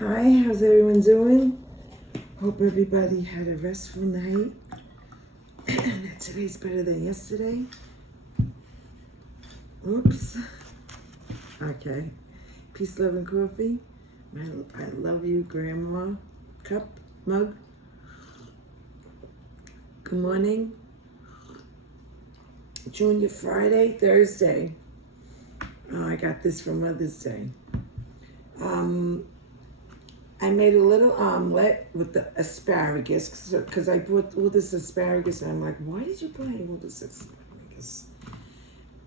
Hi, how's everyone doing? Hope everybody had a restful night. Today's better than yesterday. Oops. Okay. Peace, love, and coffee. I love you, Grandma. Cup, mug. Good morning. Junior Friday, Thursday. Oh, I got this for Mother's Day. I made a little omelet with the asparagus because I bought all this asparagus and I'm like, why did you buy all this asparagus?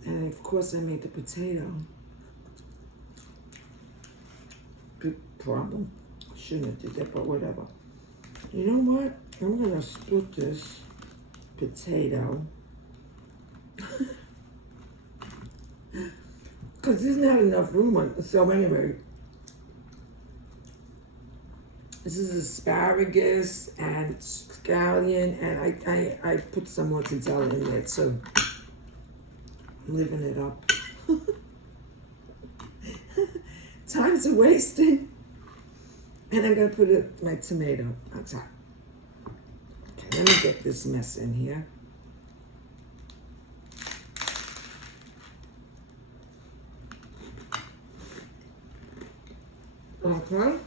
And of course I made the potato. Big problem. Shouldn't have did that, but whatever. You know what? I'm gonna split this potato because there's not enough room on it. So anyway. This is asparagus and scallion, and I put some mozzarella in there, so I'm living it up. Time's a wasting. And I'm gonna put my tomato on top. Okay, let me get this mess in here. Okay.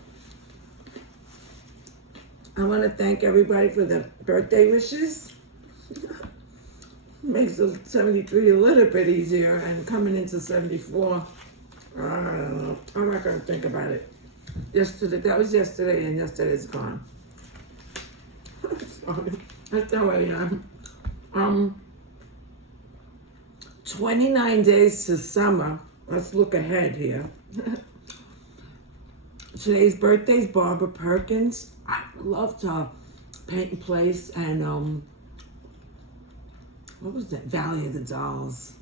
I want to thank everybody for the birthday wishes. Makes the 73 a little bit easier, and coming into 74, I don't know. I'm not going to think about it. Yesterday, that was yesterday, and yesterday's gone. Sorry. That's how I am. 29 days to summer. Let's look ahead here. Today's birthday's Barbara Perkins. I loved her Paint and Place and what was that? Valley of the Dolls.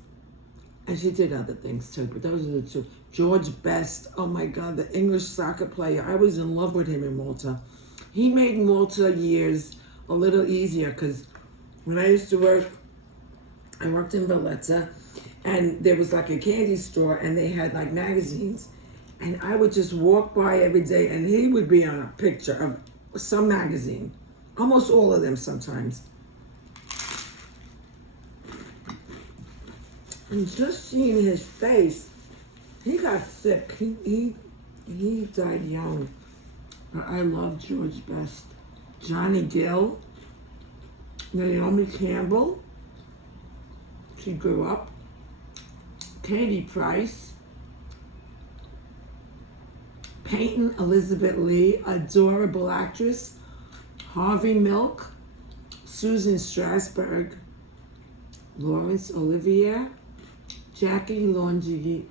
And she did other things too, but those are the two. George Best, oh my God, the English soccer player. I was in love with him in Malta. He made Malta years a little easier because when I used to work, I worked in Valletta, and there was like a candy store and they had like magazines. And I would just walk by every day and he would be on a picture of some magazine. Almost all of them sometimes. And just seeing his face, he got sick. He died young. But I love George Best. Johnny Gill. Naomi Campbell. She grew up. Katie Price. Peyton Elizabeth Lee, adorable actress. Harvey Milk, Susan Strasberg, Laurence Olivier, Jackie Longy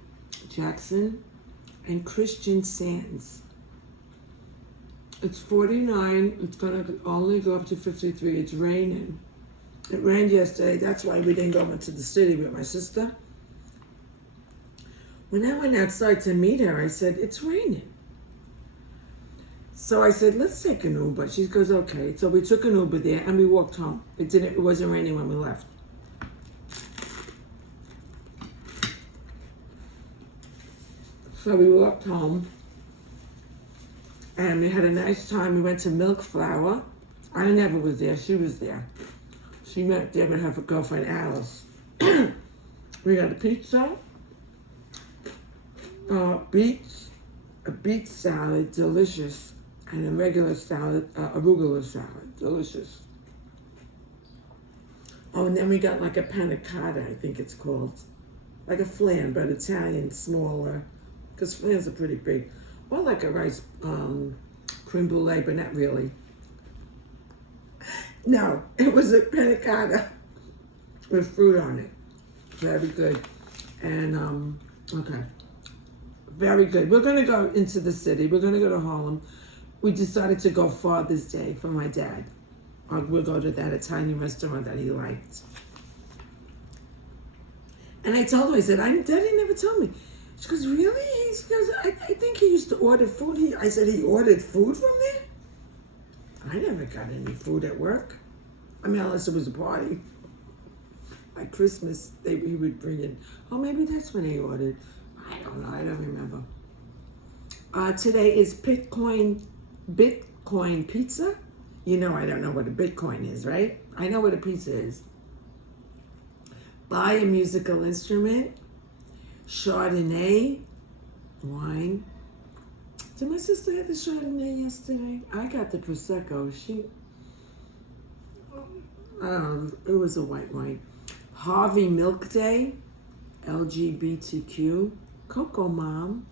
Jackson, and Christian Sands. It's 49. It's going to only go up to 53. It's raining. It rained yesterday. That's why we didn't go into the city with my sister. When I went outside to meet her, I said, it's raining. So I said, let's take an Uber. She goes, okay. So we took an Uber there and we walked home. It wasn't raining when we left. So we walked home and we had a nice time. We went to Milk Flower. I never was there. She was there. She went there with her girlfriend, Alice. We got a pizza, a beet salad, delicious. And a regular salad, arugula salad, delicious. Oh, and then we got like a panna cotta, I think it's called. Like a flan, but Italian, smaller. Because flans are pretty big. Or like a rice creme brulee, but not really. No, it was a panna cotta with fruit on it. Very good. And, okay. Very good. We're going to go into the city. We're going to go to Harlem. We decided to go Father's Day for my dad. We'll go to that Italian restaurant that he liked. And I told her, I said, Daddy never told me. She goes, really? She goes, I think he used to order food. I said, he ordered food from there? I never got any food at work. I mean, unless it was a party. Like Christmas, he would bring in, oh, maybe that's when he ordered. I don't know, I don't remember. Today is Bitcoin pizza. You know I don't know what a Bitcoin is, right? I know what a pizza is. Buy a musical instrument. Chardonnay wine. Did my sister have the Chardonnay yesterday? I got the Prosecco. It was a white wine. Harvey Milk Day. LGBTQ. Cocoa Mom.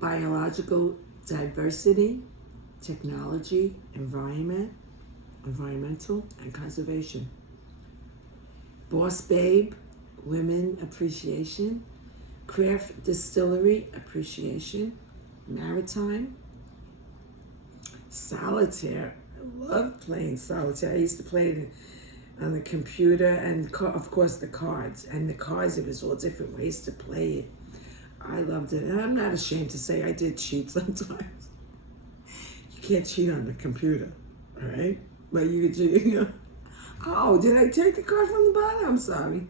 Biological diversity. Technology. Environmental and conservation. Boss Babe. Women Appreciation. Craft Distillery Appreciation. Maritime. Solitaire. I love playing solitaire. I used to play it on the computer and, of course, the cards. And the cards, it was all different ways to play it. I loved it. And I'm not ashamed to say I did cheat sometimes. You can't cheat on the computer, all right? But you could cheat, you know. Oh, did I take the card from the bottom? I'm sorry.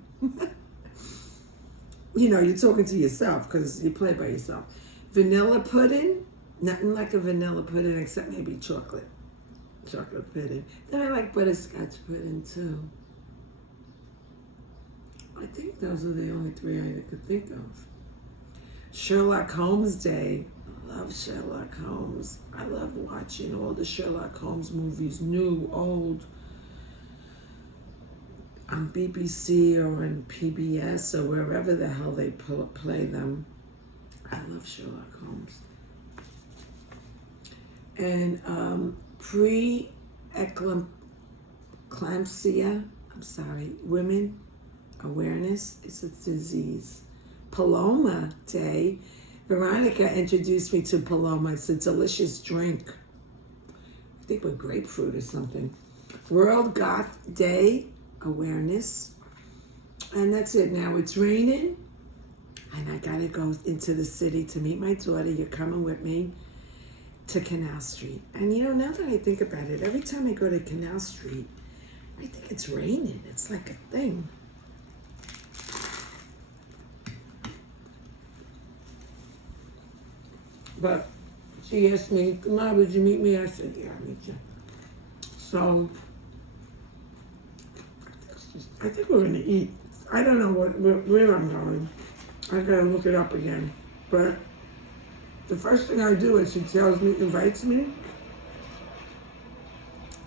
You know, you're talking to yourself because you play by yourself. Vanilla pudding. Nothing like a vanilla pudding except maybe chocolate. Chocolate pudding. Then I like butterscotch pudding too. I think those are the only three I could think of. Sherlock Holmes Day. I love Sherlock Holmes. I love watching all the Sherlock Holmes movies, new, old, on BBC or on PBS or wherever the hell they play them. I love Sherlock Holmes. And pre-eclampsia, women awareness, it's a disease. Paloma Day. Veronica introduced me to Paloma. It's a delicious drink. I think with grapefruit or something. World Goth Day awareness. And that's it. Now it's raining and I gotta go into the city to meet my daughter. You're coming with me to Canal Street. And you know, now that I think about it, every time I go to Canal Street, I think it's raining. It's like a thing. But she asked me, "Mom, would you meet me?" I said, "Yeah, I'll meet you." So I think we're gonna eat. I don't know where I'm going. I gotta look it up again. But the first thing I do is she invites me.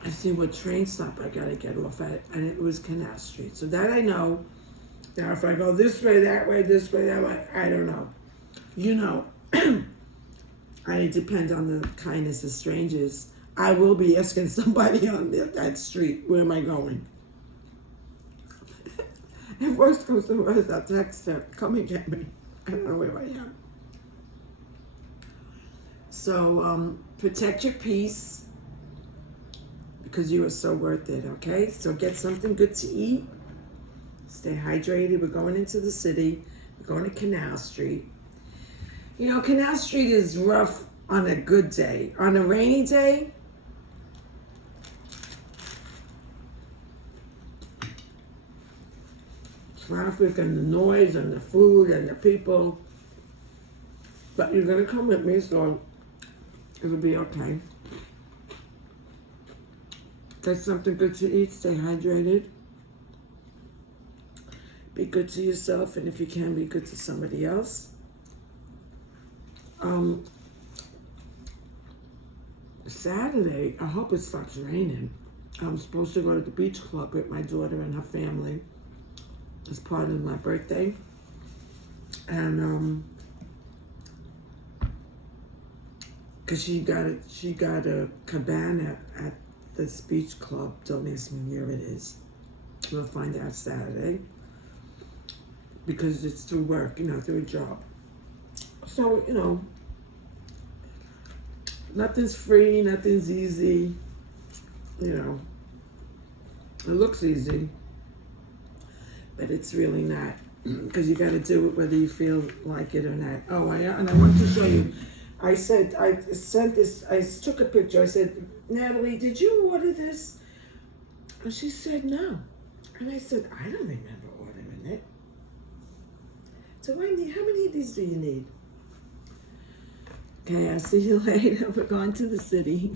I see what train stop I gotta get off at, and it was Canal Street. So that I know. Now if I go this way, that way, that way, I don't know. You know, I depend on the kindness of strangers. I will be asking somebody on that street, where am I going? If worst comes to worst, I'll text her, come and get me. I don't know where I am. So protect your peace because you are so worth it, okay? So get something good to eat. Stay hydrated. We're going into the city. We're going to Canal Street. You know, Canal Street is rough on a good day. On a rainy day, traffic and the noise and the food and the people. But you're going to come with me, so it'll be okay. Get something good to eat. Stay hydrated. Be good to yourself, and if you can, be good to somebody else. Saturday, I hope it stops raining. I'm supposed to go to the beach club with my daughter and her family as part of my birthday. And because she got a cabana at this beach club. Don't ask me where it is. We'll find out Saturday. Because it's through work, you know, through a job. So, you know, nothing's free, nothing's easy. You know, it looks easy, but it's really not, because you got to do it whether you feel like it or not. Oh, and I want to show you. I took a picture. I said, "Natalie, did you order this?" And she said, "No." And I said, "I don't remember ordering it." So how many of these do you need? Okay, I'll see you later. We're going to the city.